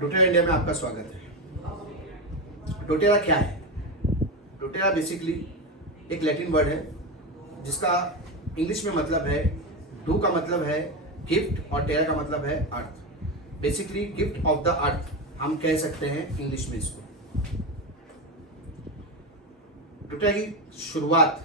डोटेरा India में आपका स्वागत है। डोटेरा क्या है? डोटेरा बेसिकली एक लैटिन वर्ड है जिसका इंग्लिश में मतलब है, डू का मतलब है गिफ्ट और टेरा का मतलब है earth. Basically gift of the earth हम कह सकते हैं इंग्लिश में इसको। डोटेरा की शुरुआत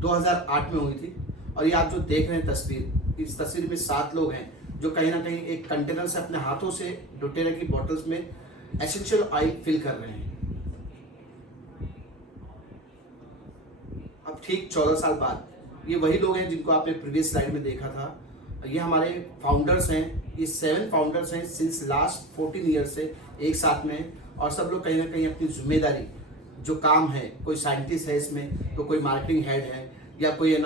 2008 में हुई थी और ये आप जो देख रहे हैं तस्वीर, इस तस्वीर में 7 लोग हैं जो कहीं ना कहीं एक कंटेनर से अपने हाथों से डोटेरा की बोतल्स में एसेंशियल ऑयल फिल कर रहे हैं। अब ठीक 14 साल बाद ये वही लोग हैं जिनको आपने प्रीवियस स्लाइड में देखा था। ये हमारे फाउंडर्स हैं, ये 7 फाउंडर्स हैं सिंस लास्ट 14 ईयर से एक साथ में, और सब लोग कहीं ना कहीं अपनी जिम्मेदारी जो काम है, कोई साइंटिस्ट है इसमें, तो कोई मार्केटिंग हेड है, या कोई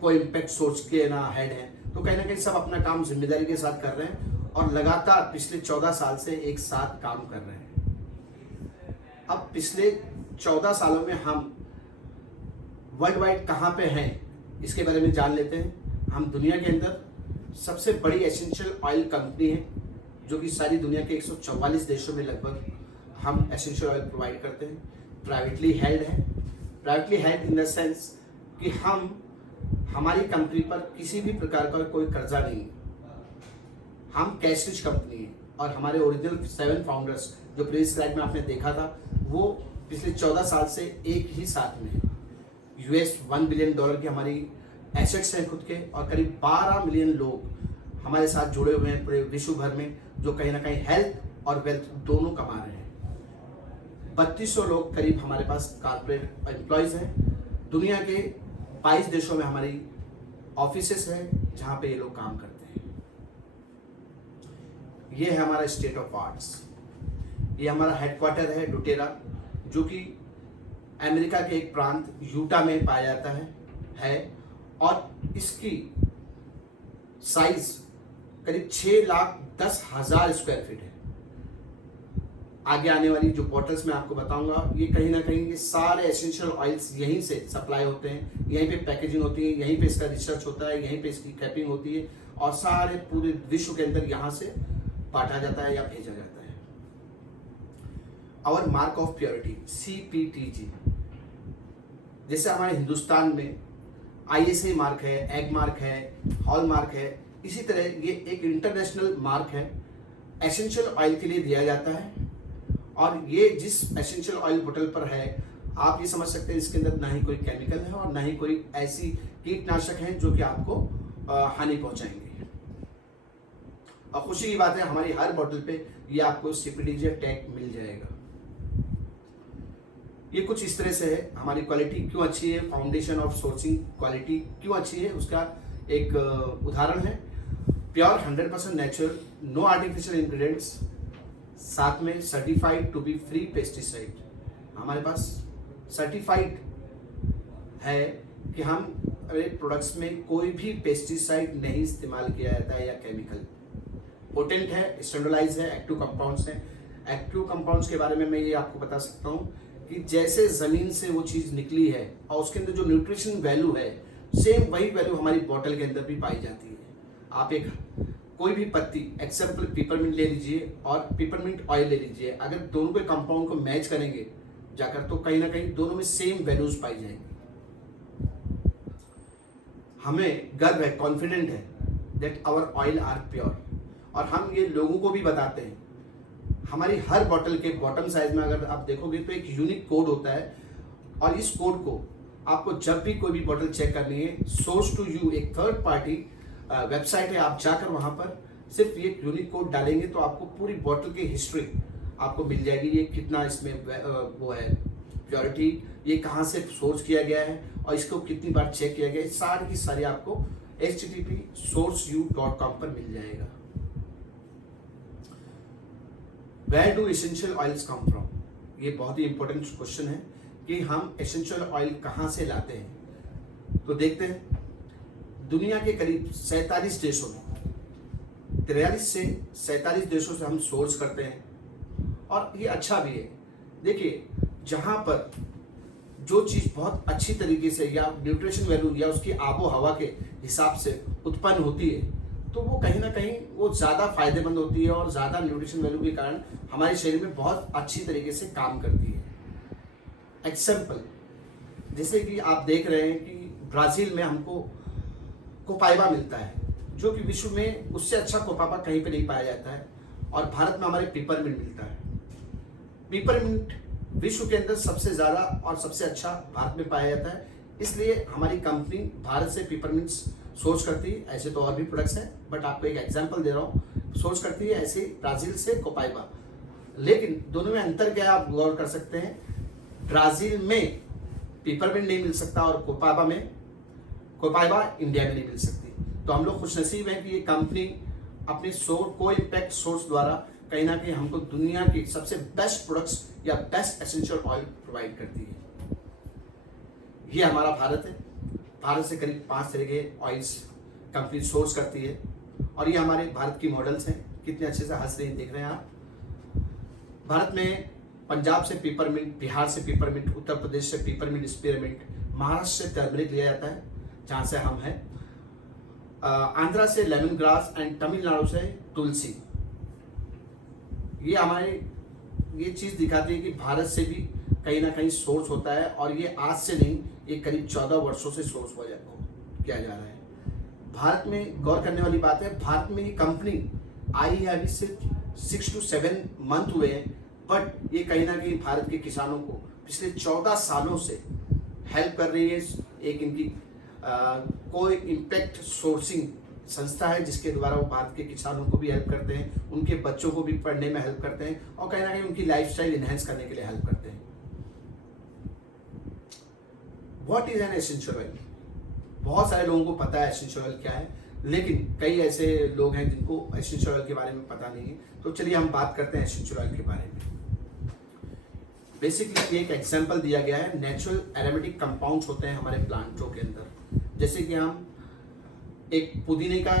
कोई इम्पैक्ट सोच के हेड है, तो कहीं ना कहीं सब अपना काम जिम्मेदारी के साथ कर रहे हैं और लगातार पिछले 14 साल से एक साथ काम कर रहे हैं। अब पिछले 14 सालों में हम वर्ल्ड वाइड कहाँ पे हैं इसके बारे में जान लेते हैं। हम दुनिया के अंदर सबसे बड़ी एसेंशियल ऑयल कंपनी है जो कि सारी दुनिया के 144 देशों में लगभग हम एसेंशियल ऑयल प्रोवाइड करते हैं। प्राइवेटली हेल्ड है। Privately held in the sense कि हमारी कंपनी पर किसी भी प्रकार का कोई कर्जा नहीं है। हम कैश रिच कंपनी है और हमारे ओरिजिनल 7 फाउंडर्स जो प्रीवियस स्लाइड में आपने देखा था वो पिछले 14 साल से एक ही साथ में है। $1 बिलियन की हमारी एसेट्स हैं खुद के, और करीब 12 मिलियन लोग हमारे साथ जुड़े हुए हैं पूरे विश्व भर में, जो कहीं ना कहीं हेल्थ और वेल्थ दोनों कमा रहे हैं। 3200 लोग करीब हमारे पास कारपोरेट एम्प्लॉयज हैं। दुनिया के 22 देशों में हमारी ऑफिसेस हैं जहां पे ये लोग काम करते हैं। ये है हमारा स्टेट ऑफ आर्ट्स। ये हमारा हेडक्वार्टर है डोटेरा, जो कि अमेरिका के एक प्रांत यूटा में पाया जाता है और इसकी साइज करीब 6,10,000 स्क्वायर फीट है। आगे आने वाली जो बॉटल्स मैं आपको बताऊंगा, ये कहीं ना कहीं ये सारे एसेंशियल ऑयल्स यहीं से सप्लाई होते हैं, यहीं पे पैकेजिंग होती है, यहीं पे इसका रिसर्च होता है, यहीं पे इसकी कैपिंग होती है और सारे पूरे विश्व के अंदर यहाँ से बांटा जाता है या भेजा जाता है। Our mark of purity CPTG, जैसे हमारे हिंदुस्तान में ISI मार्क है, एग मार्क है, हॉल मार्क है, इसी तरह ये एक इंटरनेशनल मार्क है, एसेंशियल ऑयल के लिए दिया जाता है। और ये जिस एसेंशियल ऑयल बोतल पर है, आप ये समझ सकते हैं इसके अंदर ना ही कोई केमिकल है और ना ही कोई ऐसी कीटनाशक है जो कि आपको हानि पहुंचाएंगे। और खुशी की बात है, हमारी हर बोतल पे ये आपको CPTG टैग मिल जाएगा। ये कुछ इस तरह से है। हमारी क्वालिटी क्यों अच्छी है, फाउंडेशन ऑफ सोर्सिंग क्वालिटी क्यों अच्छी है, उसका एक उदाहरण है। Pure 100% natural, no artificial ingredients, साथ में certified to be free pesticide. हमारे पास सर्टिफाइड है कि हम अपने प्रोडक्ट्स में कोई भी पेस्टिसाइड नहीं इस्तेमाल किया जाता है या केमिकल। पोटेंट है, स्टैंडर्डाइज है, एक्टिव कंपाउंड्स हैं। एक्टिव कंपाउंड्स के बारे में मैं ये आपको बता सकता हूँ कि जैसे जमीन से वो चीज निकली है और उसके अंदर जो न्यूट्रिशन वैल्यू है, सेम वही वैल्यू हमारी बोतल के अंदर भी पाई जाती है। आप एक कोई भी पत्ती, एग्जाम्पल पिपरमिंट ले लीजिए और पिपरमिंट ऑयल ले लीजिए, अगर दोनों के कंपाउंड को मैच करेंगे जाकर तो कहीं ना कहीं दोनों में सेम वैल्यूज पाई जाएंगी। हमें गर्व है, कॉन्फिडेंट है that our oil are pure, और हम ये लोगों को भी बताते हैं। हमारी हर बोतल के बॉटम साइज में अगर आप देखोगे तो एक यूनिक कोड होता है, और इस कोड को आपको जब भी कोई भी बोतल चेक करनी है, सोर्स टू यू एक थर्ड पार्टी वेबसाइट है, आप जाकर वहां पर सिर्फ ये यूनिक कोड डालेंगे तो आपको पूरी बोतल की हिस्ट्री आपको मिल जाएगी। ये कितना इसमें वो है प्योरिटी, ये कहाँ से सोर्स किया गया है और इसको कितनी बार चेक किया गया है, सारी की सारी आपको http://sourceyou.com पर मिल जाएगा। Where do essential oils come from? ये बहुत ही इंपॉर्टेंट क्वेश्चन है कि हम एसेंशियल ऑयल कहाँ से लाते हैं। तो देखते हैं, दुनिया के करीब 47 देशों में 43 से 47 देशों से हम सोर्स करते हैं, और ये अच्छा भी है। देखिए, जहां पर जो चीज बहुत अच्छी तरीके से या न्यूट्रिशन वैल्यू या उसकी आबो हवा के हिसाब से उत्पन्न होती है, तो वो कहीं ना कहीं वो ज़्यादा फायदेमंद होती है और ज़्यादा न्यूट्रिशन वैल्यू के कारण हमारे शरीर में बहुत अच्छी तरीके से काम करती है। एग्जाम्पल, जैसे कि आप देख रहे हैं कि ब्राज़ील में हमको कोपाइबा मिलता है, जो कि विश्व में उससे अच्छा कोपाइबा कहीं पे नहीं पाया जाता है, और भारत में हमारे पेपरमिंट मिलता है। पेपरमिंट विश्व के अंदर सबसे ज़्यादा और सबसे अच्छा भारत में पाया जाता है, इसलिए हमारी कंपनी भारत से पेपरमिंट सोर्स करती है। ऐसे तो और भी प्रोडक्ट्स हैं, बट आपको एक एग्जांपल दे रहा हूँ, सोर्स करती है ऐसे ब्राज़ील से कोपाइबा। लेकिन दोनों में अंतर क्या है आप गौर कर सकते हैं। ब्राज़ील में पेपरमिंट नहीं मिल सकता और कोपाइबा इंडिया में नहीं मिल सकती। तो हम लोग खुशनसीब हैं कि ये कंपनी अपने को इम्पैक्ट सोर्स द्वारा कहीं ना कहीं हमको दुनिया की सबसे बेस्ट प्रोडक्ट्स या बेस्ट एसेंशियल ऑयल प्रोवाइड करती है। ये हमारा भारत है। भारत से करीब 5 तरह के ऑयल्स कंपनी सोर्स करती है, और ये हमारे भारत की मॉडल्स हैं। कितने अच्छे से हंस रहे हैं, देख रहे हैं आप। भारत में पंजाब से पेपरमिंट, बिहार से पेपरमिंट, उत्तर प्रदेश से पेपरमिंट स्पीयरमिंट, महाराष्ट्र से टर्मरिक लिया जाता है जहाँ से हम हैं, आंध्रा से लेमन ग्रास एंड तमिलनाडु से तुलसी। ये चीज़ दिखाती है कि भारत से भी कहीं ना कहीं सोर्स होता है, और ये आज से नहीं, ये करीब 14 वर्षों से सोर्स किया जा रहा है। भारत में गौर करने वाली बात है, भारत में ये कंपनी आई है अभी सिर्फ 6 to 7 मंथ हुए हैं, बट ये कहीं ना कहीं भारत के किसानों को पिछले 14 सालों से हेल्प कर रही है। एक इनकी कोई इम्पैक्ट सोर्सिंग संस्था है, जिसके द्वारा वो भारत के किसानों को भी हेल्प करते हैं, उनके बच्चों को भी पढ़ने में हेल्प करते हैं, और कहीं ना कहीं उनकी लाइफस्टाइल इनहेंस करने के लिए हेल्प करते हैं। What is an essential oil? बहुत सारे लोगों को पता है एसेंशियल ऑयल क्या है, लेकिन कई ऐसे लोग हैं जिनको एसेंशियल ऑयल के बारे में पता नहीं है। तो चलिए हम बात करते हैं एसेंशियल ऑयल के बारे में। बेसिकली एक एग्जांपल दिया गया है, नेचुरल एरोमेटिक कंपाउंड्स होते हैं हमारे प्लांटों के अंदर। जैसे कि हम एक पुदीने का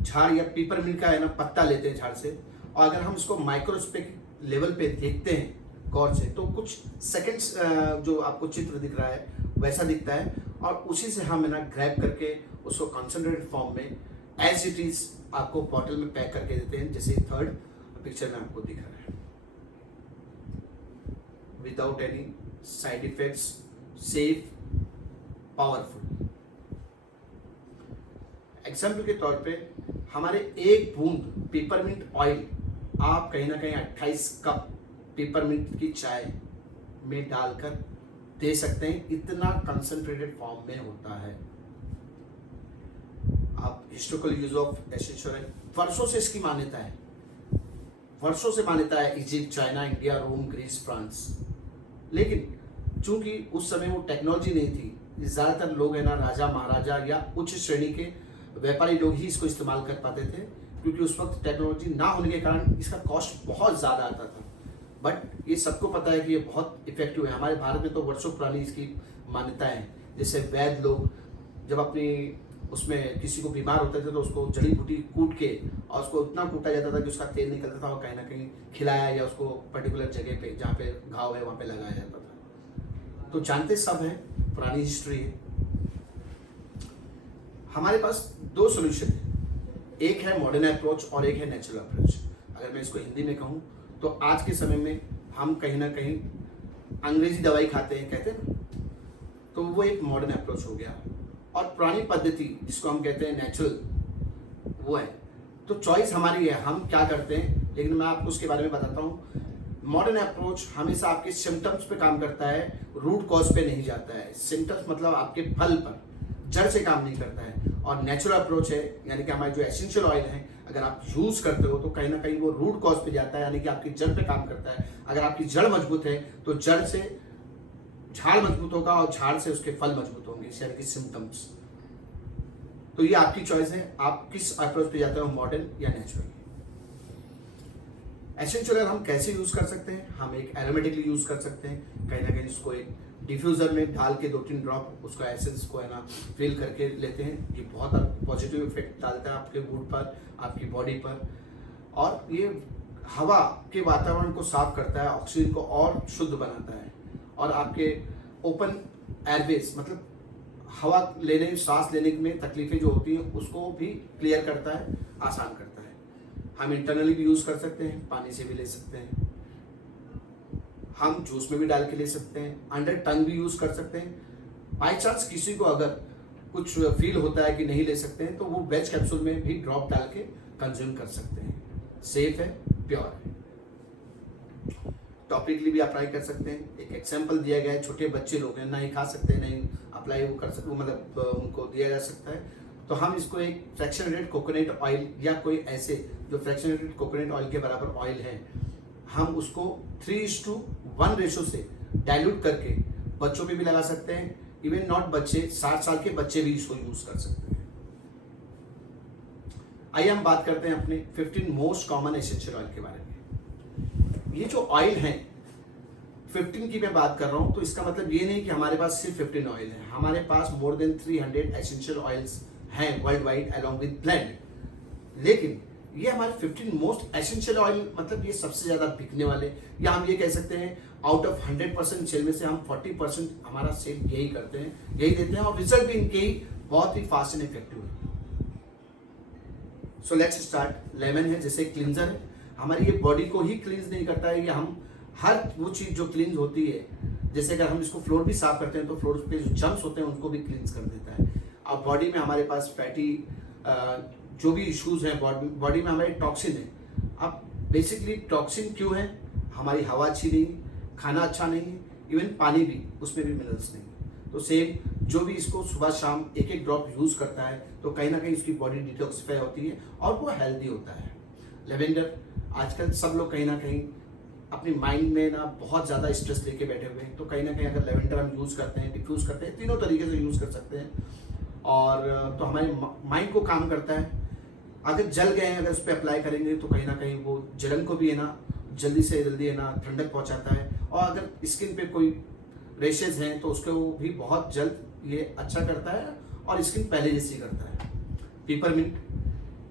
झाड़ या पेपरमिंट का है ना पत्ता लेते हैं झाड़ से, और अगर हम इसको माइक्रोस्कोपिक लेवल पे देखते हैं गौर से, तो कुछ सेकंड्स जो आपको चित्र दिख रहा है वैसा दिखता है, और उसी से हम है ना ग्रैब करके उसको कॉन्सेंट्रेटेड फॉर्म में एज इट इज आपको बॉटल में पैक करके देते हैं, जैसे थर्ड पिक्चर में आपको दिख रहा है। Without any side effects, safe, powerful. Example के तौर पे हमारे एक बूंद पेपरमिंट ऑयल आप कहीं ना कहीं 28 कप पेपरमिंट की चाय में डालकर दे सकते हैं, इतना कंसंट्रेटेड फॉर्म में होता है। आप historical use of essential oil, वर्षों से इसकी मान्यता है, वर्षों से मान्यता है, इजिप्ट, चाइना, इंडिया, रोम, ग्रीस, फ्रांस। लेकिन चूंकि उस समय वो टेक्नोलॉजी नहीं थी, ज्यादातर लोग है ना राजा महाराजा या उच्च श्रेणी के व्यापारी लोग ही इसको इस्तेमाल कर पाते थे, क्योंकि उस वक्त टेक्नोलॉजी ना होने के कारण इसका कॉस्ट बहुत ज़्यादा आता था। बट ये सबको पता है कि ये बहुत इफेक्टिव है। हमारे भारत में तो वर्षों पुरानी इसकी मान्यता है। जैसे वैद्य लोग जब अपनी उसमें किसी को बीमार होते थे तो उसको जड़ी बूटी कूट के और उसको इतना कूटा जाता था कि उसका तेल निकलता था, और कहीं ना कहीं खिलाया या उसको पर्टिकुलर जगह पे जहाँ पे घाव है वहाँ पे लगाया जाता था। तो जानते सब हैं, पुरानी हिस्ट्री है। हमारे पास 2 सोल्यूशन है, एक है मॉडर्न अप्रोच और एक है नेचुरल अप्रोच। अगर मैं इसको हिंदी में कहूँ तो आज के समय में हम कहीं ना कहीं अंग्रेजी दवाई खाते हैं, कहते हैं ना, तो वो एक मॉडर्न अप्रोच हो गया, और पुरानी पद्धति जिसको हम कहते हैं नेचुरल, वो है। तो चॉइस हमारी है, हम क्या करते हैं, लेकिन मैं आपको उसके बारे में बताता हूँ। मॉडर्न अप्रोच हमेशा आपके सिम्टम्स पे काम करता है, रूट कॉज पे नहीं जाता है। सिम्टम्स मतलब आपके फल पर, जड़ से काम नहीं करता है। और नेचुरल अप्रोच है, यानी कि हमारे जो एसेंशियल ऑयल है अगर आप यूज करते हो तो कहीं ना कहीं वो रूट कॉज पे जाता है, यानी कि आपकी जड़ पे काम करता है। अगर आपकी जड़ मजबूत है तो जड़ से झाड़ मजबूत होगा, और झाड़ से उसके फल मजबूत होंगे, यानी कि सिम्टम्स। तो ये आपकी चॉइस है, आप किस अप्रोच पे जाते हो, मॉडर्न या नेचुरल। एसेंशियल ऑयल हम कैसे यूज कर सकते हैं? हम एक एरोमेटिकली यूज कर सकते हैं, कहीं ना कहीं इसको एक डिफ्यूजर में डाल के 2-3 ड्रॉप उसका एसेंस को है ना फिल करके लेते हैं। ये बहुत पॉजिटिव इफेक्ट डालता है आपके मूड पर, आपकी बॉडी पर, और ये हवा के वातावरण को साफ करता है, ऑक्सीजन को और शुद्ध बनाता है, और आपके ओपन एयरवेज मतलब हवा लेने, सांस लेने में तकलीफें जो होती हैं उसको भी क्लियर करता है, आसान करता है। हम इंटरनली भी यूज़ कर सकते हैं, पानी से भी ले सकते हैं, हम जूस में भी डाल के ले सकते हैं, अंडर टंग भी यूज़ कर सकते हैं। बाई चांस किसी को अगर कुछ फील होता है कि नहीं ले सकते हैं तो वो वेज कैप्सूल में भी ड्रॉप डाल के कंज्यूम कर सकते हैं। सेफ है, प्योर है, टॉपिकली भी अप्लाई कर सकते हैं। एक एग्जाम्पल दिया गया है, छोटे बच्चे लोग हैं, नहीं खा सकते, नहीं अप्लाई वो कर सकते, मतलब उनको दिया जा सकता है। तो हम इसको एक फ्रैक्शनेटेड कोकोनट ऑयल या कोई ऐसे जो फ्रैक्शनेटेड कोकोनट ऑयल के बराबर ऑयल है, हम उसको 3:1 रेशो से डाइल्यूट करके बच्चों में भी लगा सकते हैं। इवन नॉट बच्चे, 60 साल के बच्चे भी इसको यूज कर सकते हैं। आइए हम बात करते हैं अपने 15 मोस्ट कॉमन एसेंशियल ऑयल के बारे में। ये जो ऑयल है 15 की मैं बात कर रहा हूं, तो इसका मतलब ये नहीं कि हमारे पास सिर्फ 15 ऑयल है। हमारे पास मोर देन 300 एसेंशियल ऑयल्स हैं world wide along with blend. लेकिन ये हमारे 15 मोस्ट एसेंशियल ऑयल, मतलब ये सबसे ज्यादा बिकने वाले, या हम ये कह सकते हैं आउट ऑफ 100% सेल में से हम 40% हमारा सेल यही करते हैं, यही देते हैं, और रिजल्ट भी इनके ही बहुत ही फास्ट एंड इफेक्टिव है। So let's start. लेमन है, जैसे क्लींजर है, हमारी ये बॉडी को ही क्लींज नहीं करता है, ये हम हर वो चीज जो क्लींज होती है, जैसे अगर हम इसको फ्लोर भी साफ करते हैं तो फ्लोर पे जो जम्स होते हैं उनको भी क्लींज कर देता है। अब बॉडी में हमारे पास फैटी जो भी इश्यूज हैं, बॉडी में हमारे टॉक्सिन है। अब बेसिकली टॉक्सिन क्यों है? हमारी हवा अच्छी नहीं, खाना अच्छा नहीं है, इवन पानी भी, उसमें भी मिनरल्स नहीं। तो सेम जो भी इसको सुबह शाम एक एक ड्रॉप यूज करता है तो कहीं ना कहीं उसकी बॉडी डिटॉक्सिफाई होती है और वो हेल्दी होता है। लेवेंडर, आजकल सब लोग कहीं ना कहीं अपनी माइंड में ना बहुत ज़्यादा स्ट्रेस लेके बैठे हुए हैं, तो कहीं ना कहीं अगर लेवेंडर हम यूज़ करते हैं, डिफ्यूज़ करते हैं, तीनों तरीके से यूज़ कर सकते हैं, और तो हमारे माइंड को काम करता है। अगर जल गए हैं, अगर उस पर अप्लाई करेंगे तो कहीं ना कहीं वो जलन को भी है ना जल्दी से जल्दी है ना ठंडक पहुंचाता है, और अगर स्किन पे कोई रेशेज हैं तो उसको भी बहुत जल्द ये अच्छा करता है और स्किन पहले जैसी करता है। पिपरमिंट,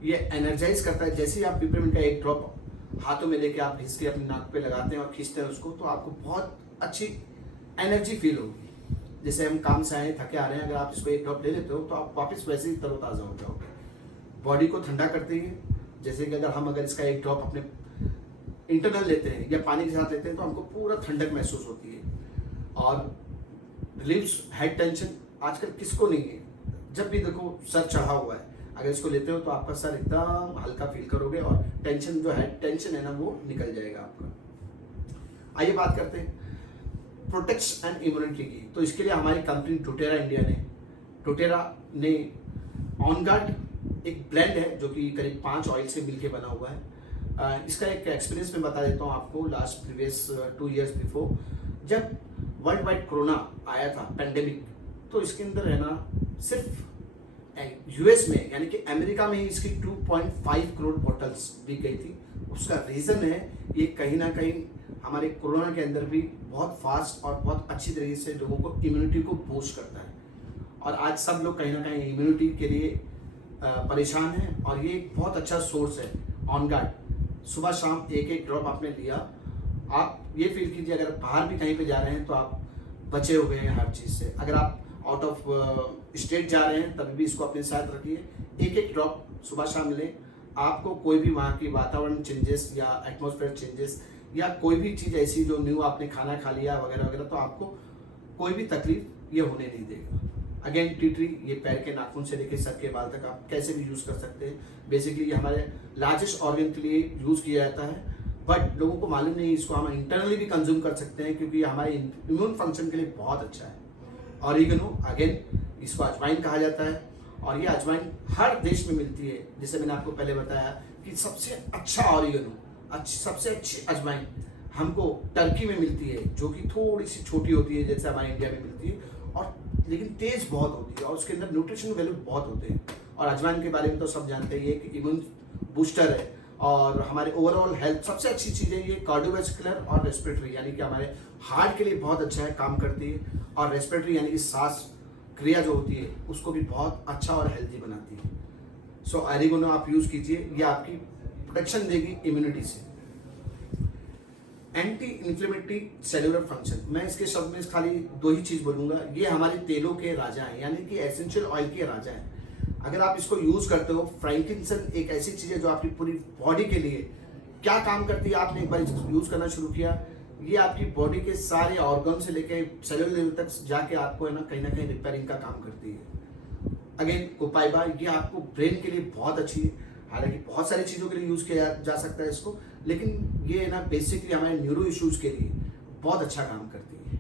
ये एनर्जाइज करता है। जैसे ही आप पिपरमिंट का एक ड्रॉप हाथों में लेके आप घिस के अपनी नाक पे लगाते हैं और खींचते हैं उसको, तो आपको बहुत अच्छी एनर्जी फील होगी। जैसे हम काम से आए, थके आ रहे हैं, अगर आप इसको एक ड्रॉप ले लेते हो तो आप वापस वैसे ही तरोताज़ा हो जाओगे। बॉडी को ठंडा करती है। जैसे कि अगर इसका एक ड्रॉप अपने इंटरनल लेते हैं या पानी के साथ लेते हैं तो हमको पूरा ठंडक महसूस होती है, और रिलीव्स हेड टेंशन। आजकल किसको नहीं है, जब भी देखो सर चढ़ा हुआ है, अगर इसको लेते हो तो आपका सर एकदम हल्का फील करोगे और टेंशन जो हेड टेंशन है ना वो निकल जाएगा आपका। आइए बात करते हैं प्रोटेक्ट्स एंड इम्यूनिटी की। तो इसके लिए हमारी कंपनी टोटेरा इंडिया ने ऑन गार्ड एक ब्लेंड है जो कि करीब 5 ऑयल से मिलके बना हुआ है। इसका एक एक्सपीरियंस मैं बता देता हूँ आपको। लास्ट प्रीवियस 2 years बिफोर, जब वर्ल्ड वाइड कोरोना आया था, पेंडेमिक, तो इसके अंदर है ना सिर्फ यूएस में यानी कि अमेरिका में ही इसकी 2.5 करोड़ बॉटल्स बिक गई थी। उसका रीज़न है ये कहीं ना कहीं हमारे कोरोना के अंदर भी बहुत फास्ट और बहुत अच्छी तरीके से लोगों को इम्यूनिटी को बूस्ट करता है, और आज सब लोग कहीं ना कहीं इम्यूनिटी के लिए परेशान हैं, और ये एक बहुत अच्छा सोर्स है। ऑन गार्ड सुबह शाम एक एक ड्रॉप आपने लिया, आप ये फील कीजिए अगर बाहर भी कहीं पे जा रहे हैं तो आप बचे हुए हैं हर चीज़ से। अगर आप आउट ऑफ स्टेट जा रहे हैं तभी भी इसको अपने साथ रखिए, एक एक ड्रॉप सुबह शाम लें। आपको कोई भी वहाँ की वातावरण चेंजेस या एटमॉस्फेयर चेंजेस या कोई भी चीज़ ऐसी जो न्यू आपने खाना खा लिया वगैरह वगैरह, तो आपको कोई भी तकलीफ ये होने नहीं देगा। अगेन टी ट्री, ये पैर के नाखून से लेकर सर के बाल तक आप कैसे भी यूज़ कर सकते हैं। बेसिकली ये हमारे लार्जेस्ट ऑर्गन के लिए यूज़ किया जाता है, बट लोगों को मालूम नहीं, इसको हम इंटरनली भी कंज्यूम कर सकते हैं क्योंकि हमारे इम्यून फंक्शन के लिए बहुत अच्छा है। ऑरिगेनो, अगेन इसको अजवाइन कहा जाता है, और ये अजवाइन हर देश में मिलती है। जैसे मैंने आपको पहले बताया कि सबसे अच्छा ऑरिगेनो, सबसे अच्छी अजवाइन हमको टर्की में मिलती है, जो कि थोड़ी सी छोटी होती है जैसे हमारे इंडिया में मिलती है, और लेकिन तेज बहुत होती है और उसके अंदर न्यूट्रिशन वैल्यू बहुत होते हैं। और अजवाइन के बारे में तो सब जानते हैं, ये एक इम्यून बूस्टर है और हमारे ओवरऑल हेल्थ सबसे अच्छी चीज़ है। ये कार्डियोवैस्कुलर और रेस्पिरेटरी यानी कि हमारे हार्ट के लिए बहुत अच्छा है, काम करती है, और रेस्पिरेटरी यानी कि सांस क्रिया जो होती है उसको भी बहुत अच्छा और हेल्दी बनाती है। सो ऑरिगेनो आप यूज़ कीजिए, ये आपकी प्रोटेक्शन देगी इम्यूनिटी से। एंटी इन्फ्लेमेटरी सेलुलर फंक्शन, मैं इसके शब्द में खाली दो ही चीज बोलूंगा, ये हमारे तेलों के राजा हैं, यानी कि एसेंशियल ऑयल के राजा हैं। अगर आप इसको यूज करते हो, फ्रैंकिंसन एक ऐसी चीज है जो आपकी पूरी बॉडी के लिए क्या काम करती है, आपने एक बार यूज करना शुरू किया, ये आपकी बॉडी के सारे ऑर्गन से लेके सेलुलर लेवल तक जाके आपको है ना कहीं रिपेयरिंग का काम करती है। अगेन कोपाइबा, ये आपको ब्रेन के लिए बहुत अच्छी है, हालांकि बहुत सारी चीजों के लिए यूज किया जा सकता है इसको, लेकिन ये ना बेसिकली हमारे न्यूरो इश्यूज के लिए बहुत अच्छा काम करती है।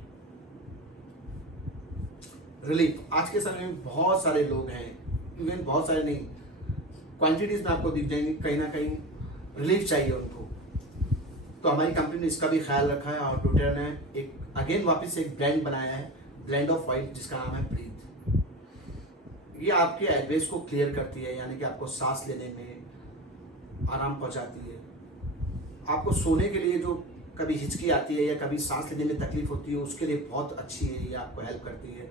रिलीफ, आज के समय में बहुत सारे लोग हैं, इवन बहुत सारे नहीं, क्वांटिटीज में आपको दिख जाएंगे, कहीं ना कहीं रिलीफ चाहिए उनको, तो हमारी कंपनी ने इसका भी ख्याल रखा है और डोटेरा ने एक अगेन वापस एक ब्रांड बनाया है, ब्लेंड ऑफ वाइट, जिसका नाम है ब्रीथ। ये आपके एयरवेज को क्लियर करती है, यानी कि आपको सांस लेने में आराम पहुंचाती है, आपको सोने के लिए जो कभी हिचकी आती है या कभी सांस लेने में तकलीफ होती है उसके लिए बहुत अच्छी है, ये आपको हेल्प करती है।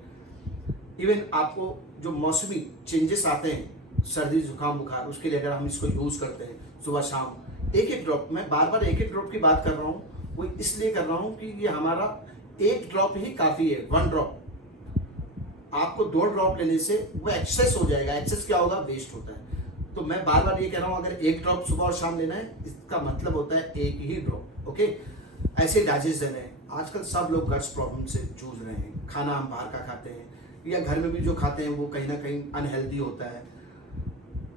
इवन आपको जो मौसमी चेंजेस आते हैं, सर्दी जुकाम बुखार, उसके लिए अगर हम इसको यूज करते हैं सुबह शाम एक एक ड्रॉप, मैं बार बार एक एक ड्रॉप की बात कर रहा हूँ, वो इसलिए कर रहा हूँ कि ये हमारा एक ड्रॉप ही काफी है, 1 ड्रॉप। आपको 2 ड्रॉप लेने से वो एक्सेस हो जाएगा, एक्सेस क्या होगा, वेस्ट होता है। तो मैं बार बार ये कह रहा हूँ, अगर 1 ड्रॉप सुबह और शाम लेना है, इसका मतलब होता है 1 ही ड्रॉप, ओके। ऐसे डाइजेशन है, आजकल सब लोग गट्स प्रॉब्लम से जूझ रहे हैं, खाना हम बाहर का खाते हैं या घर में भी जो खाते हैं वो कहीं ना कहीं अनहेल्दी होता है,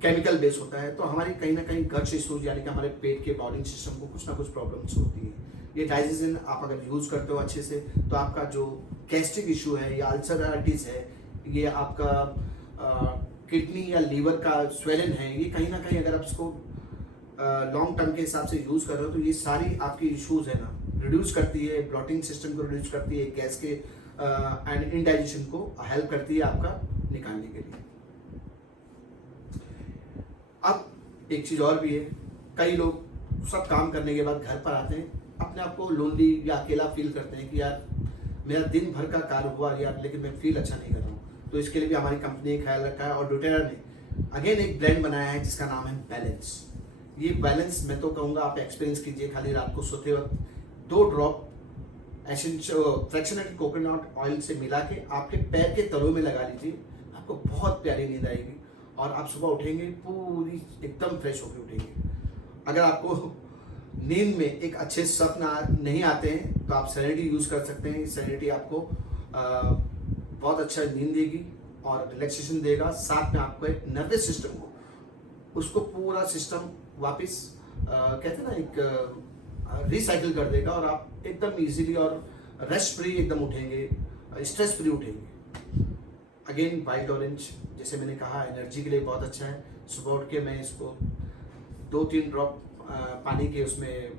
केमिकल बेस होता है, तो हमारी कहीं ना कहीं गट्स इश्यूज, यानी कि हमारे पेट के बॉलिंग सिस्टम को कुछ ना कुछ प्रॉब्लम्स होती है। ये डाइजेशन आप अगर यूज करते हो अच्छे से, तो आपका जो गैस्ट्रिक इशू है या अल्सराइटिस है, ये आपका किडनी या लीवर का स्वेलन है, ये कहीं ना कहीं अगर आप इसको लॉन्ग टर्म के हिसाब से यूज कर रहे हो तो ये सारी आपकी इश्यूज है ना रिड्यूस करती है, ब्लॉटिंग सिस्टम को रिड्यूस करती है, गैस के एंड इंडाइजेशन को हेल्प करती है आपका निकालने के लिए। अब एक चीज और भी है, कई लोग सब काम करने के बाद घर पर आते हैं, अपने आप को लोनली या अकेला फील करते हैं कि यार मेरा दिन भर का कार्य हुआ यार, लेकिन मैं फील अच्छा नहीं कर रहा हूँ। तो इसके लिए भी हमारी कंपनी ने ख्याल रखा है और डोटेरा ने अगेन एक ब्रांड बनाया है जिसका नाम है बैलेंस। ये बैलेंस मैं तो कहूँगा आप एक्सपीरियंस कीजिए, खाली रात को सोते वक्त 2 ड्रॉप फ्रैक्शनेटेड कोकोनट ऑयल से मिला के आपके पैर के तलों में लगा लीजिए, आपको बहुत प्यारी नींद आएगी और आप सुबह उठेंगे पूरी एकदम फ्रेश होकर उठेंगे। अगर आपको नींद में एक अच्छे सपना नहीं आते हैं तो आप सेरेनिटी यूज कर सकते हैं। सेरेनिटी आपको बहुत अच्छा नींद देगी और रिलैक्सेशन देगा, साथ में आपको एक नर्वस सिस्टम को उसको पूरा सिस्टम वापस कहते हैं ना एक रिसाइकिल कर देगा और आप एकदम इजीली और रेस्ट फ्री एकदम उठेंगे, स्ट्रेस फ्री उठेंगे। अगेन वाइट ऑरेंज, जैसे मैंने कहा एनर्जी के लिए बहुत अच्छा है। सुबह उठ के मैं इसको 2-3 ड्रॉप पानी के उसमें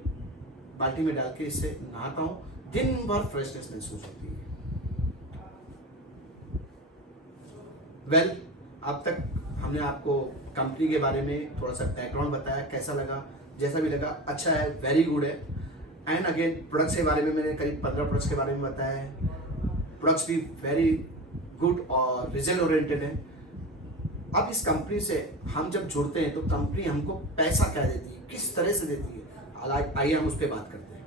बाल्टी में डाल के इससे नहाता हूँ, दिन भर फ्रेशनेस महसूस होती है। वेल, अब तक हमने आपको कंपनी के बारे में थोड़ा सा बैकग्राउंड बताया, कैसा लगा, जैसा भी लगा अच्छा है, वेरी गुड है। एंड अगेन प्रोडक्ट्स के बारे में मैंने करीब 15 प्रोडक्ट्स के बारे में बताया है। प्रोडक्ट्स भी वेरी गुड और रिजल्ट ओरिएंटेड है। अब इस कंपनी से हम जब जुड़ते हैं तो कंपनी हमको पैसा क्या देती है, किस तरह से देती है, आइए हम उस पर बात करते हैं।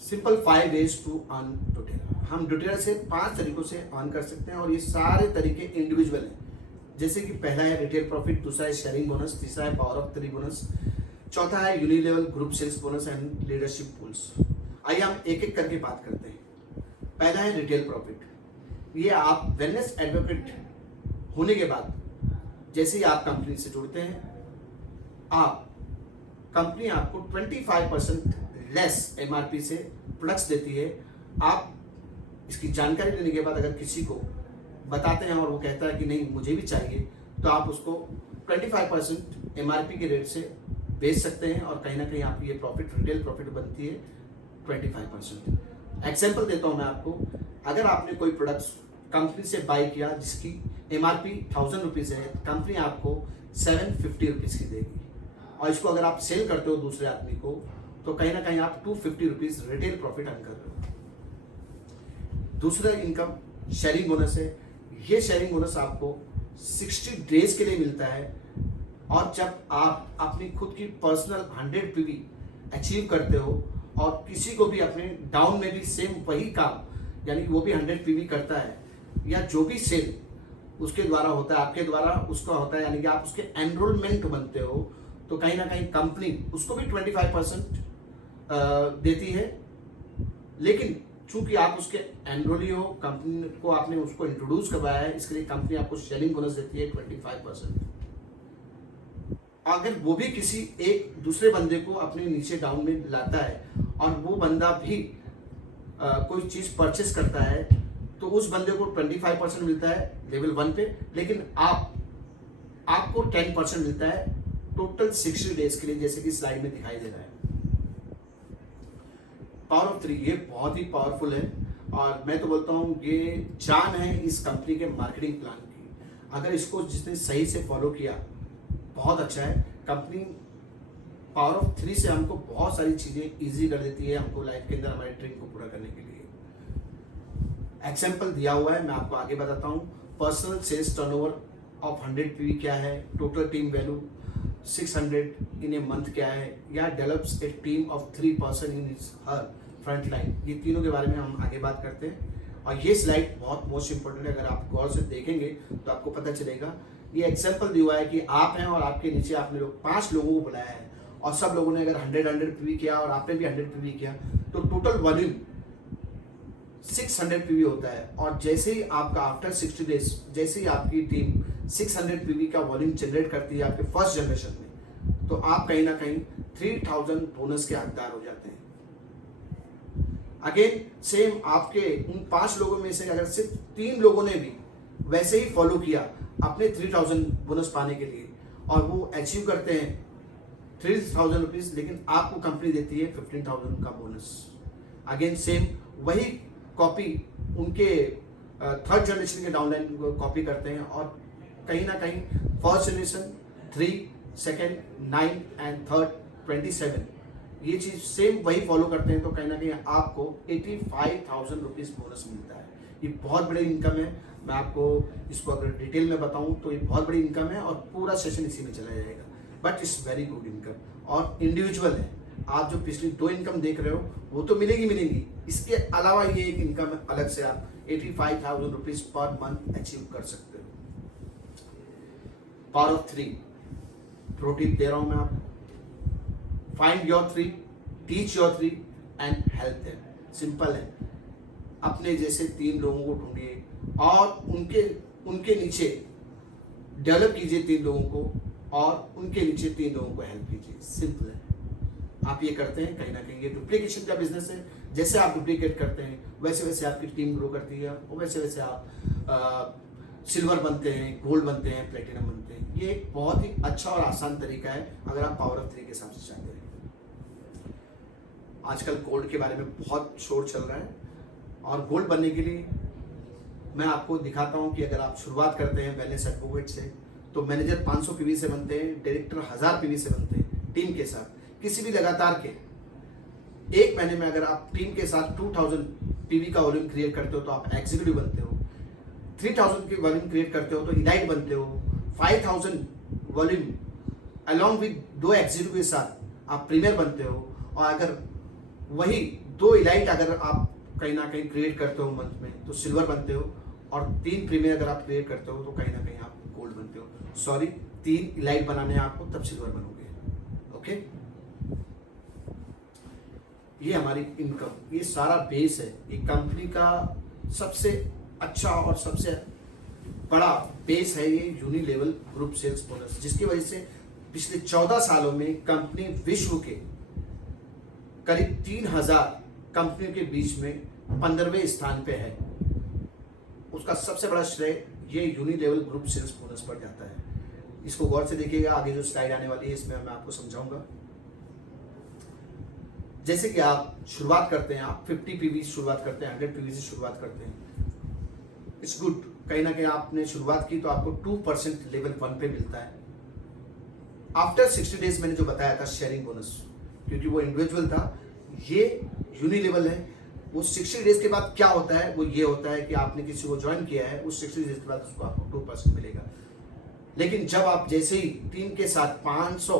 Simple 5 ways to earn doTERRA. हम डोटेरा से 5 तरीकों से अर्न कर सकते हैं और ये सारे तरीके इंडिविजुअल हैं। जैसे कि पहला है रिटेल प्रॉफिट, दूसरा है शेयरिंग बोनस, तीसरा है पावर ऑफ 3 बोनस, चौथा है unilevel group sales bonus and leadership pools. आइए हम एक एक करके बात करते हैं। पहला है रिटेल प्रॉफिट। ये आप वेलनेस एडवोकेट होने के बाद जैसे ही आप कंपनी से जुड़ते हैं, आप कंपनी आपको 25% लेस MRP से प्रोडक्ट्स देती है। आप इसकी जानकारी लेने के बाद अगर किसी को बताते हैं और वो कहता है कि नहीं मुझे भी चाहिए, तो आप उसको 25% MRP के रेट से बेच सकते हैं और कहीं ना कहीं आपकी ये प्रॉफिट रिटेल प्रॉफिट बनती है 25%। एग्जाम्पल देता हूं मैं आपको, अगर आपने कोई प्रोडक्ट्स कंपनी से बाय किया जिसकी MRP 1000 रुपीज़ है, कंपनी आपको 750 रुपीज़ की देगी और इसको अगर आप सेल करते हो दूसरे आदमी को तो कहीं ना कहीं आप 250 रुपीज़ रिटेल प्रॉफिट अर्न कर रहे हो। दूसरा इनकम शेयरिंग बोनस है। ये शेयरिंग बोनस आपको 60 डेज के लिए मिलता है और जब आप अपनी खुद की पर्सनल 100 पीवी अचीव करते हो और किसी को भी अपने डाउन में भी सेम वही काम, यानी कि वो भी 100 पीवी करता है, या जो भी सेल उसके द्वारा होता है, आपके द्वारा उसका होता है, यानी कि आप उसके एनरोलमेंट बनते हो, तो कहीं ना कहीं कंपनी उसको भी 25% देती है। लेकिन चूंकि आप उसके एनरोली हो, कंपनी को आपने उसको इंट्रोड्यूस करवाया है, इसके लिए कंपनी आपको शेयरिंग बोनस देती है 25%। अगर वो भी किसी एक दूसरे बंदे को अपने नीचे डाउन में लाता है और वो बंदा भी कोई चीज परचेस करता है, तो उस बंदे को 25% मिलता है लेवल 1 पे, लेकिन आपको 10% मिलता है टोटल 60 डेज के लिए, जैसे कि स्लाइड में दिखाई दे रहा है। पावर ऑफ 3 ये बहुत ही पावरफुल है और मैं तो बोलता हूँ ये जान है इस कंपनी के मार्केटिंग प्लान की। अगर इसको जिसने सही से फॉलो किया बहुत अच्छा है। कंपनी पावर ऑफ 3 से हमको बहुत सारी चीजें इजी कर देती है, हमको लाइफ के अंदर हमारे ड्रीम को पूरा करने के लिए। एग्जाम्पल दिया हुआ है, मैं आपको आगे बताता हूँ। Personal sales turnover of 100 PV क्या है, total team value 600 in a month क्या है, या develops a team of 3 person in her front line. ये तीनों के बारे में हम आगे बात करते हैं और ये स्लाइड बहुत मोस्ट इंपॉर्टेंट है। अगर आप गौर से देखेंगे तो आपको पता चलेगा। ये एग्जाम्पल दिया हुआ है कि आप हैं और आपके नीचे आपने लोग 5 लोगों को बुलाया है और सब लोगों ने अगर 100 पीवी किया और आपने भी 100 पीवी किया, तो टोटल वॉल्यूम 600 पीवी होता है। और जैसे ही आपका आफ्टर 60 डेज जैसे ही आपकी टीम 600 पीवी का वॉल्यूम जनरेट करती है आपके फर्स्ट जनरेशन में, तो आप कहीं ना कहीं 3000 बोनस के हकदार हो जाते हैं। अगेन सेम आपके उन 5 लोगों में से अगर सिर्फ 3 लोगों ने भी वैसे ही फॉलो किया अपने 3000 बोनस पाने के लिए और वो अचीव करते हैं 3000 रुपीज, लेकिन आपको कंपनी देती है 15,000 का बोनस। अगेन सेम वही कॉपी उनके थर्ड जनरेशन के डाउनलाइन को कॉपी करते हैं और कहीं ना कहीं first generation 3, second 9 and third 27 ये चीज सेम वही फॉलो करते हैं, तो कहीं ना कहीं आपको 85,000 रुपीज बोनस मिलता है। ये बहुत बड़ी इनकम है। मैं आपको इसको अगर डिटेल में बताऊं तो ये बहुत बड़ी इनकम है और पूरा सेशन इसी में चला जाएगा, but it's very good income और इंडिविजुअल है। आप जो पिछली 2 इनकम देख रहे हो वो तो मिलेगी, इसके अलावा ये एक इनकम अलग से आप 85,000 रुपीज पर मंथ अचीव कर सकते हो। पावर ऑफ 3 प्रो टिप दे रहा हूं मैं आपको। Find your 3, teach your 3 and help them. Simple है, अपने जैसे 3 लोगों को ढूंढिए और उनके नीचे डेवलप कीजिए 3 लोगों को और उनके नीचे 3 लोगों को हेल्प कीजिए। सिंपल है, आप ये करते हैं कहीं ना कहीं ये डुप्लीकेशन का बिजनेस है। जैसे आप डुप्लीकेट करते हैं वैसे वैसे आपकी टीम ग्रो करती है और वैसे वैसे आप सिल्वर बनते हैं, गोल्ड बनते हैं, प्लेटिनम बनते हैं। ये एक बहुत ही अच्छा और आसान तरीका है अगर आप पावर ऑफ 3 के हिसाब से चाहते हैं। आजकल गोल्ड के बारे में बहुत शोर चल रहा है और गोल्ड बनने के लिए मैं आपको दिखाता हूं कि अगर आप शुरुआत करते हैं वेलनेस एडवोकेट से, तो मैनेजर 500 पीवी से बनते हैं, डायरेक्टर 1000 पीवी से बनते हैं टीम के साथ। किसी भी लगातार के 1 महीने में अगर आप टीम के साथ 2000 पीवी का वॉल्यूम क्रिएट करते हो तो आप एग्जीक्यूटिव बनते हो। 3000 की वॉल्यूम क्रिएट करते हो तो इलाइट बनते हो। 5000 वॉल्यूम अलॉन्ग विद 2 एग्जीक्यूटिव के साथ आप प्रीमियर बनते हो। और अगर वही 2 इलाइट अगर आप कहीं ना कहीं क्रिएट करते हो मंथ में तो सिल्वर बनते हो और 3 प्रीमियर अगर आप क्रिएट करते हो तो कहीं ना कहीं आप गोल्ड बनते हो। सॉरी, 3 इलाइट बनाने आपको तब सिल्वर बनोगे। ओके, ये हमारी इनकम, ये सारा बेस है। ये कंपनी का सबसे अच्छा और सबसे बड़ा बेस है ये यूनिलेवल ग्रुप सेल्स बोनस, जिसकी वजह से पिछले 14 सालों में कंपनी विश्व के करीब 3000 कंपनियों के बीच में 15वें स्थान पे है। उसका सबसे बड़ा श्रेय ये यूनिलेवल ग्रुप सेल्स बोनस पर जाता है। इसको गौर से देखिएगा, आगे जो स्लाइड आने वाली है इसमें मैं आपको समझाऊंगा। जैसे कि आप शुरुआत करते हैं, आप 50 पीवी शुरुआत करते हैं, 100 पीवी से शुरुआत करते हैं, इट्स गुड। कहीं ना कहीं आपने शुरुआत की तो आपको 2% लेवल 1 पे मिलता है। आफ्टर 60 डेज मैंने जो बताया था शेयरिंग बोनस, क्योंकि वो इंडिविजुअल था, ये यूनिलेवल है। वो 60 डेज के बाद क्या होता है, वो ये होता है कि आपने किसी को ज्वाइन किया है, उस 60 डेज के बाद उसको आपको 2% मिलेगा। लेकिन जब आप जैसे ही टीम के साथ 500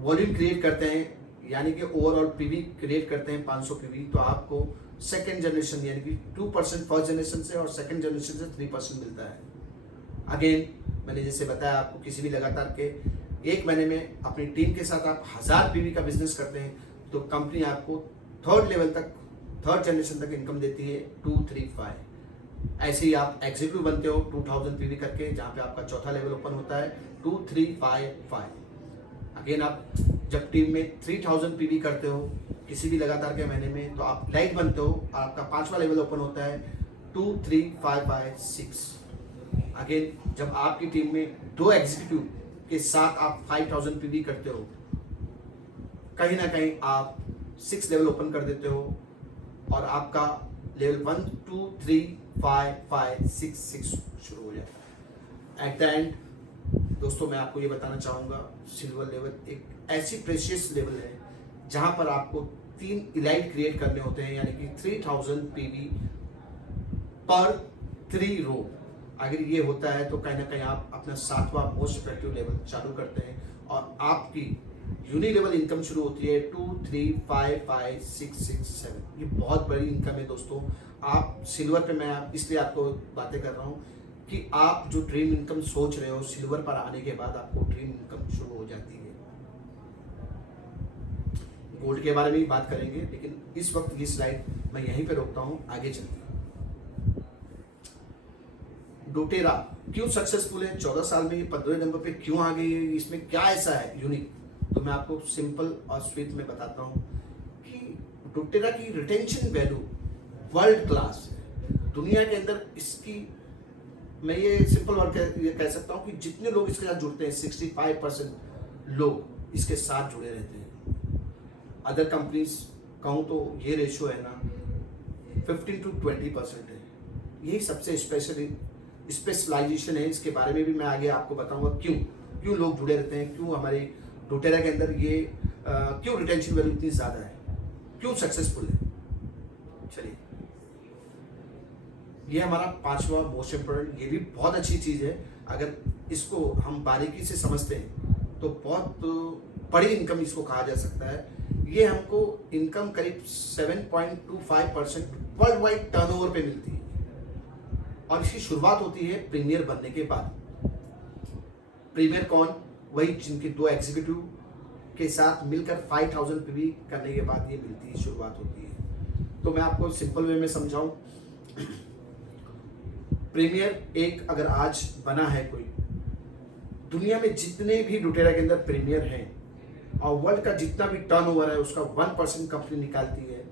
वॉल्यूम क्रिएट करते हैं, यानी कि ओवरऑल पीवी क्रिएट करते हैं 500 पीवी, तो आपको सेकेंड जनरेशन यानी कि 2% फर्स्ट जनरेशन से और सेकेंड जनरेशन से 3% मिलता है। अगेन मैंने जैसे बताया आपको, किसी भी लगातार के एक महीने में अपनी टीम के साथ आप 1000 पीवी का बिजनेस करते हैं तो कंपनी आपको थर्ड लेवल तक, थर्ड जनरेशन तक इनकम देती है 235। ऐसे ही आप एग्जीक्यूटिव बनते हो 2000 पीवी करके, जहाँ पे आपका चौथा लेवल ओपन होता है 2355। अगेन आप जब टीम में 3000 पीवी करते हो किसी भी लगातार के महीने में, तो आप लाइट बनते हो, आपका पांचवा लेवल ओपन होता है 23556। अगेन जब आपकी टीम में 2 एग्जीक्यूटिव के साथ आप 5000 पीवी करते हो, कहीं ना कहीं आप 6 लेवल ओपन कर देते हो और आपका लेवल 1 2 3 5 5 6 6 शुरू हो जाता है। एट द एंड दोस्तों मैं आपको ये बताना चाहूँगा, सिल्वर लेवल एक ऐसी प्रेशियस लेवल है जहाँ पर आपको 3 इलाइट क्रिएट करने होते हैं, यानी कि 3000 पीवी पर 3 रो। अगर ये होता है तो कहीं ना कहीं आप अपना 7वां मोस्ट इफेक्टिव लेवल चालू करते हैं और आपकी यूनी लेवल इनकम शुरू होती है 2 3 5 5 6 6 7। ये बहुत बड़ी इनकम है दोस्तों। आप सिल्वर पे, मैं इसलिए आपको बातें कर रहा हूँ कि आप जो ड्रीम इनकम सोच रहे हो, सिल्वर पर आने के बाद आपको ड्रीम इनकम शुरू हो जाती है। गोल्ड के बारे में भी बात करेंगे, लेकिन इस वक्त ये स्लाइड मैं यहीं पे रोकता हूँ, आगे चलते हैं। डोटेरा क्यों सक्सेसफुल है 14 साल में, ये 15वें नंबर पे क्यों आ गई है, इसमें क्या ऐसा है यूनिक, तो मैं आपको सिंपल और स्वीट में बताता हूँ कि डोटेरा की रिटेंशन वैल्यू वर्ल्ड क्लास है दुनिया के अंदर। इसकी मैं ये सिंपल वर्ड ये कह सकता हूँ कि जितने लोग इसके साथ जुड़ते हैं 65% लोग इसके साथ जुड़े रहते हैं। अदर कंपनीज कहूँ तो ये रेशियो है ना 15 to 20% है। यही सबसे स्पेशलाइजेशन है। इसके बारे में भी मैं आगे आपको बताऊंगा क्यों लोग जुड़े रहते हैं, क्यों हमारे डोटेरा के अंदर ये क्यों रिटेंशन वैल्यू इतनी ज़्यादा है, क्यों सक्सेसफुल है। चलिए, ये हमारा 5वां मोस्ट इम्पोर्टेंट, ये भी बहुत अच्छी चीज़ है। अगर इसको हम बारीकी से समझते हैं तो बहुत बड़ी इनकम इसको कहा जा सकता है। ये हमको इनकम करीब 7.25% वर्ल्ड वाइड टर्नओवर पे मिलती है और इसकी शुरुआत होती है प्रीमियर बनने के बाद। प्रीमियर कौन? वही जिनके 2 एग्जीक्यूटिव के साथ मिलकर 5000 पीवी करने के बाद ये मिलती है, शुरुआत होती है। तो मैं आपको सिंपल वे में समझाऊं, प्रीमियर एक अगर आज बना है कोई, दुनिया में जितने भी डोटेरा के अंदर प्रीमियर हैं और वर्ल्ड का जितना भी टर्नओवर है उसका 1% कंपनी निकालती है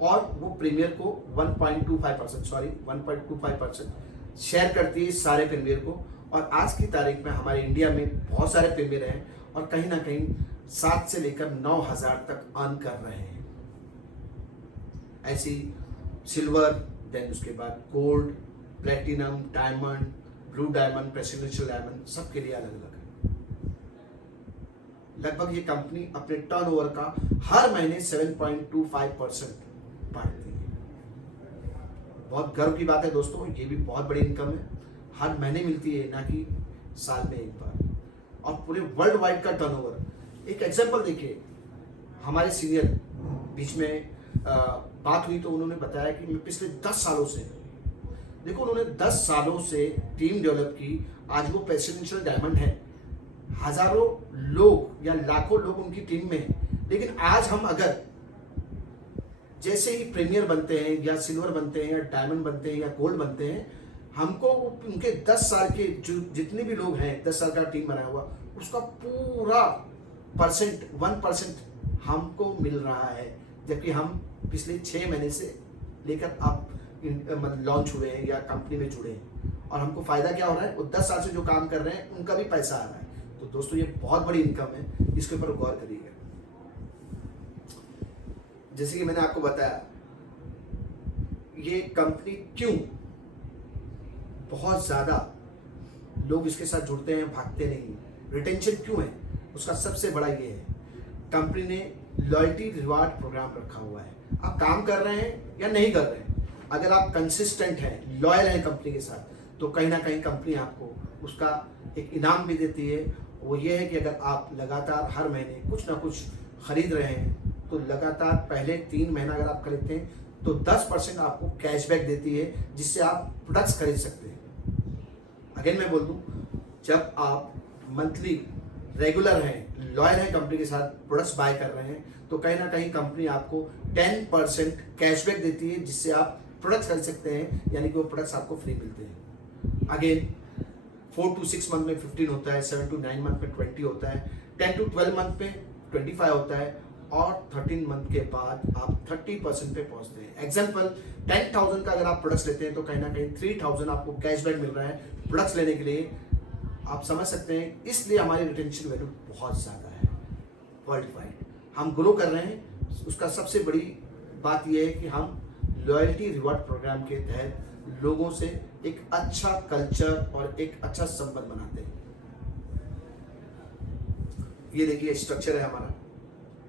और वो प्रीमियर को 1.25% शेयर करती है सारे प्रीमियर को। और आज की तारीख में हमारे इंडिया में बहुत सारे प्रीमियर हैं और कहीं ना कहीं 7 से लेकर 9000 तक अर्न कर रहे हैं। ऐसी सिल्वर, देन उसके बाद gold, platinum, diamond, blue diamond, presidential diamond, सबके लिए अलग अलग है। लगभग ये कंपनी अपने टर्नओवर का हर महीने 7.25% बढ़ती है। बहुत गर्व की बात है दोस्तों, ये भी बहुत बड़ी इनकम है, हर महीने मिलती है, ना कि साल में एक बार। और पूरे वर्ल्ड वाइड का टर्नओवर। एक एग्जांपल देखिए, हमारे सीनियर बीच में बात हुई तो उन्होंने बताया कि मैं पिछले 10 सालों से, देखो उन्होंने 10 सालों से टीम डेवलप की, आज वो प्रेसिडेंशियल डायमंड है। हजारों लोग या लाखों लोग उनकी टीम में हैं, लेकिन आज हम अगर जैसे ही प्रीमियर बनते हैं या सिल्वर बनते हैं या डायमंड बनते हैं या गोल्ड बनते हैं, हमको उनके 10 साल के जो जितने भी लोग हैं, 10 साल का टीम बनाया हुआ, उसका पूरा 1% हमको मिल रहा है। जबकि हम पिछले 6 महीने से लेकर आप मतलब लॉन्च हुए हैं या कंपनी में जुड़े हैं और हमको फायदा क्या हो रहा है, वो 10 साल से जो काम कर रहे हैं उनका भी पैसा आ रहा है। तो दोस्तों ये बहुत बड़ी इनकम है, इसके ऊपर गौर करिएगा। जैसे कि मैंने आपको बताया, ये कंपनी क्यों बहुत ज्यादा लोग इसके साथ जुड़ते हैं, भागते नहीं, रिटेंशन क्यों है, उसका सबसे बड़ा ये है, कंपनी ने लॉयल्टी रिवार्ड प्रोग्राम रखा हुआ है। आप काम कर रहे हैं या नहीं कर रहे हैं, अगर आप कंसिस्टेंट हैं, लॉयल हैं कंपनी के साथ, तो कहीं ना कहीं कंपनी आपको उसका एक इनाम भी देती है। वो ये है कि अगर आप लगातार हर महीने कुछ ना कुछ खरीद रहे हैं तो लगातार पहले 3 महीना अगर आप खरीदते हैं तो 10% आपको कैशबैक देती है, जिससे आप प्रोडक्ट्स खरीद सकते हैं। अगेन मैं बोल दूं, जब आप मंथली रेगुलर हैं, लॉयल हैं कंपनी के साथ, प्रोडक्ट्स बाय कर रहे हैं, तो कहीं ना कहीं कंपनी आपको 10% कैशबैक देती है, जिससे आप प्रोडक्ट्स खरीद सकते हैं, यानी कि वो प्रोडक्ट्स आपको फ्री मिलते हैं। अगेन 4 to 6 मंथ में 15 होता है, 7 to 9 मंथ में 20 होता है, 10 to 12 मंथ में 25 होता है, और 13 मंथ के बाद आप 30% पे पहुंचते हैं। एग्जाम्पल 10,000 का अगर आप प्रोडक्ट्स लेते हैं तो कहीं ना कहीं 3,000 आपको कैशबैक मिल रहा है प्रोडक्ट्स लेने के लिए। आप समझ सकते हैं, इसलिए हमारी रिटेंशन वैल्यू बहुत ज़्यादा है वर्ल्ड वाइड। हम ग्रो कर रहे हैं, उसका सबसे बड़ी बात यह है कि हम लॉयल्टी रिवॉर्ड प्रोग्राम के तहत लोगों से एक अच्छा कल्चर और एक अच्छा संबंध बनाते हैं। ये देखिए स्ट्रक्चर है हमारा,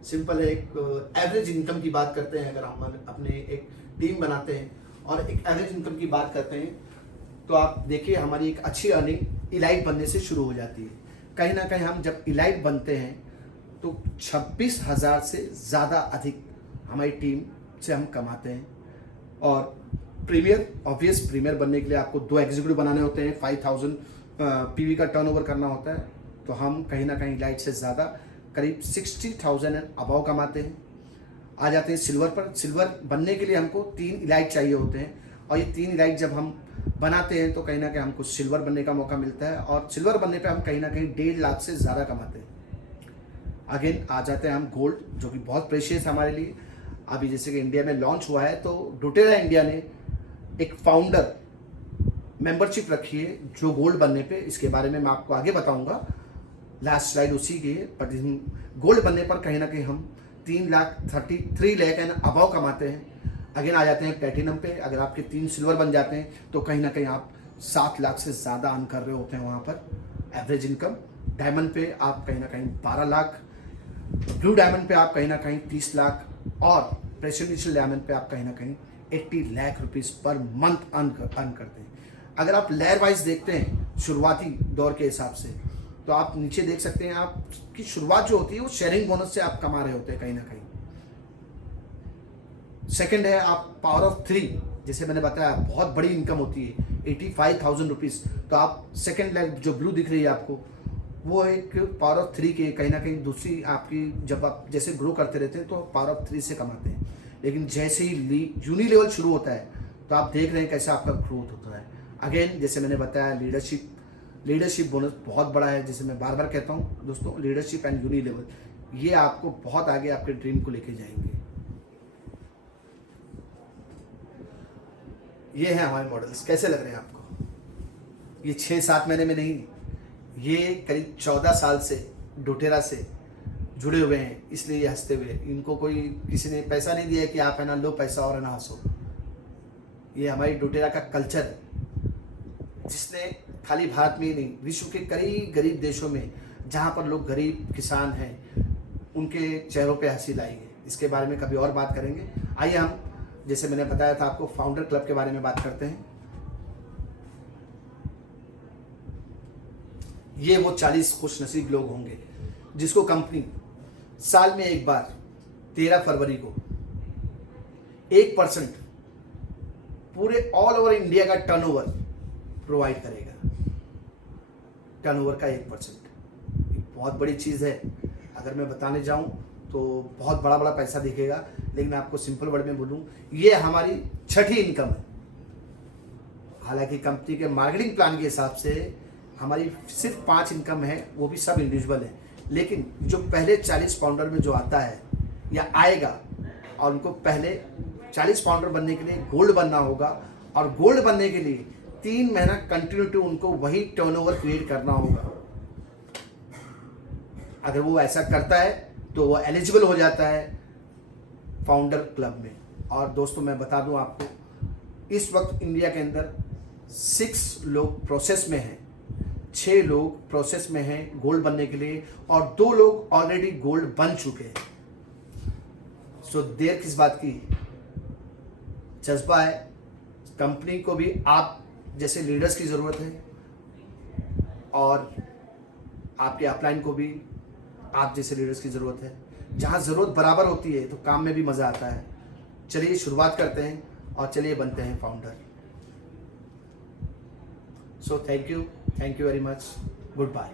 सिंपल है। एक एवरेज इनकम की बात करते हैं, अगर हम अपने एक टीम बनाते हैं और एक एवरेज इनकम की बात करते हैं तो आप देखिए हमारी एक अच्छी अर्निंग इलाइट बनने से शुरू हो जाती है। कहीं ना कहीं हम जब इलाइट बनते हैं तो 26,000 से ज़्यादा अधिक हमारी टीम से हम कमाते हैं। और प्रीमियर, ऑब्वियस प्रीमियर बनने के लिए आपको 2 एग्जीक्यूटिव बनाने होते हैं, 5,000 पीवी का टर्नओवर करना होता है, तो हम कहीं ना कहीं इलाइट से ज़्यादा करीब 60,000 एंड अबाव कमाते हैं। आ जाते हैं सिल्वर पर। सिल्वर बनने के लिए हमको 3 इलाइट चाहिए होते हैं, और ये 3 इलाइट जब हम बनाते हैं तो कहीं ना कहीं हमको सिल्वर बनने का मौका मिलता है, और सिल्वर बनने पे हम कहीं ना कहीं 1.5 लाख से ज़्यादा कमाते हैं। अगेन आ जाते हैं हम गोल्ड, जो कि बहुत प्रेशियस है हमारे लिए। अभी जैसे कि इंडिया में लॉन्च हुआ है तो डोटेरा इंडिया ने एक फाउंडर मेंबरशिप रखी है जो गोल्ड बनने पे, इसके बारे में मैं आपको आगे बताऊंगा, लास्ट स्लाइड उसी की है। बट गोल्ड बनने पर कहीं ना कहीं हम 3 लाख एंड अबाव कमाते हैं। अगेन आ जाते हैं प्लेटिनम पे। अगर आपके 3 सिल्वर बन जाते हैं तो कहीं ना कहीं आप 7 लाख से ज़्यादा अर्न कर रहे होते हैं वहाँ पर एवरेज इनकम। डायमंड पे आप कहीं ना कहीं 12 लाख, ब्लू डायमंड पे आप कहीं ना कहीं 30 लाख, और प्रेसिडेंशियल डायमंड पे आप कहीं ना कहीं 80 lakh rupees per month earn करते हैं। अगर आप लेयर वाइज देखते हैं शुरुआती दौर के हिसाब से, तो आप नीचे देख सकते हैं आपकी शुरुआत जो होती है वो शेयरिंग बोनस से आप कमा रहे होते हैं कहीं ना कहीं। सेकंड है आप पावर ऑफ 3, जैसे मैंने बताया बहुत बड़ी इनकम होती है 85,000 रुपीज़, तो आप सेकंड लेयर जो ब्लू दिख रही है आपको, वो एक पावर ऑफ 3 के कहीं ना कहीं दूसरी आपकी, जब आप जैसे ग्रो करते रहते हैं तो पावर ऑफ 3 से कमाते हैं। लेकिन जैसे ही यूनी लेवल शुरू होता है तो आप देख रहे हैं कैसे आपका ग्रोथ होता है। अगेन जैसे मैंने बताया लीडरशिप बोनस बहुत बड़ा है, जैसे मैं बार बार कहता हूँ दोस्तों, लीडरशिप एंड यूनी लेवल ये आपको बहुत आगे आपके ड्रीम को लेके जाएंगे। ये है हमारे मॉडल्स, कैसे लग रहे हैं आपको? ये 6-7 महीने में नहीं, ये करीब 14 साल से डोटेरा से जुड़े हुए हैं, इसलिए ये हंसते हुए। इनको कोई किसी ने पैसा नहीं दिया है कि आप है ना लो पैसा और है ना हंसो। ये हमारी डोटेरा का कल्चर है, जिसने खाली भारत में ही नहीं, विश्व के कई गरीब देशों में जहाँ पर लोग गरीब किसान हैं उनके चेहरों पे हंसी लाई है। इसके बारे में कभी और बात करेंगे। आइए हम, जैसे मैंने बताया था आपको, फाउंडर क्लब के बारे में बात करते हैं। ये वो 40 खुशनसीब लोग होंगे जिसको कंपनी साल में एक बार 13 फरवरी को 1% पूरे ऑल ओवर इंडिया का टर्नओवर प्रोवाइड करेगा। टर्नओवर का 1% बहुत बड़ी चीज़ है। अगर मैं बताने जाऊं तो बहुत बड़ा बड़ा पैसा दिखेगा, लेकिन मैं आपको सिंपल वर्ड में बोलूं, ये हमारी छठी इनकम है। हालांकि कंपनी के मार्केटिंग प्लान के हिसाब से हमारी सिर्फ 5 इनकम है, वो भी सब इंडिविजुअल है। लेकिन जो पहले 40 फाउंडर में जो आता है या आएगा, और उनको पहले 40 फाउंडर बनने के लिए गोल्ड बनना होगा, और गोल्ड बनने के लिए 3 महीना कंटिन्यू उनको वही टर्नओवर क्रिएट करना होगा। अगर वो ऐसा करता है तो वो एलिजिबल हो जाता है फाउंडर क्लब में। और दोस्तों मैं बता दूं आपको, इस वक्त इंडिया के अंदर 6 लोग प्रोसेस में हैं, 6 लोग प्रोसेस में हैं गोल्ड बनने के लिए, और 2 लोग ऑलरेडी गोल्ड बन चुके हैं। सो देर किस बात की, जज्बा है। कंपनी को भी आप जैसे लीडर्स की ज़रूरत है, और आपके अपलाइन को भी आप जैसे लीडर्स की ज़रूरत है। जहाँ ज़रूरत बराबर होती है तो काम में भी मज़ा आता है। चलिए शुरुआत करते हैं और चलिए बनते हैं founder. So thank you very much, good bye.